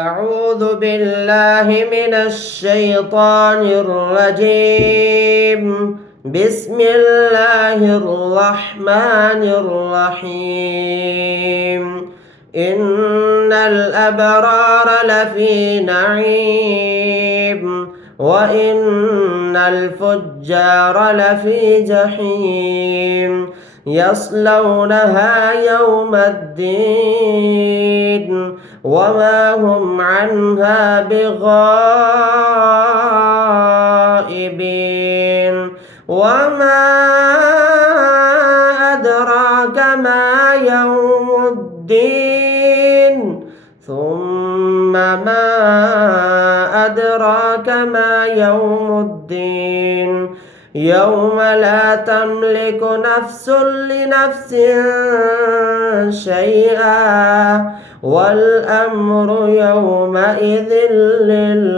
أعوذ بالله من الشيطان الرجيم. بسم الله الرحمن الرحيم. إن الأبرار لفي نعيم وإن الفجار لفي جحيم يصلونها يوم الدين وما هم عنها بغائبين. وما أدراك ما يوم الدين ثم ما أدراك ما يوم الدين يوم لا تملك نفس لنفس شيئا والأمر يومئذ لله.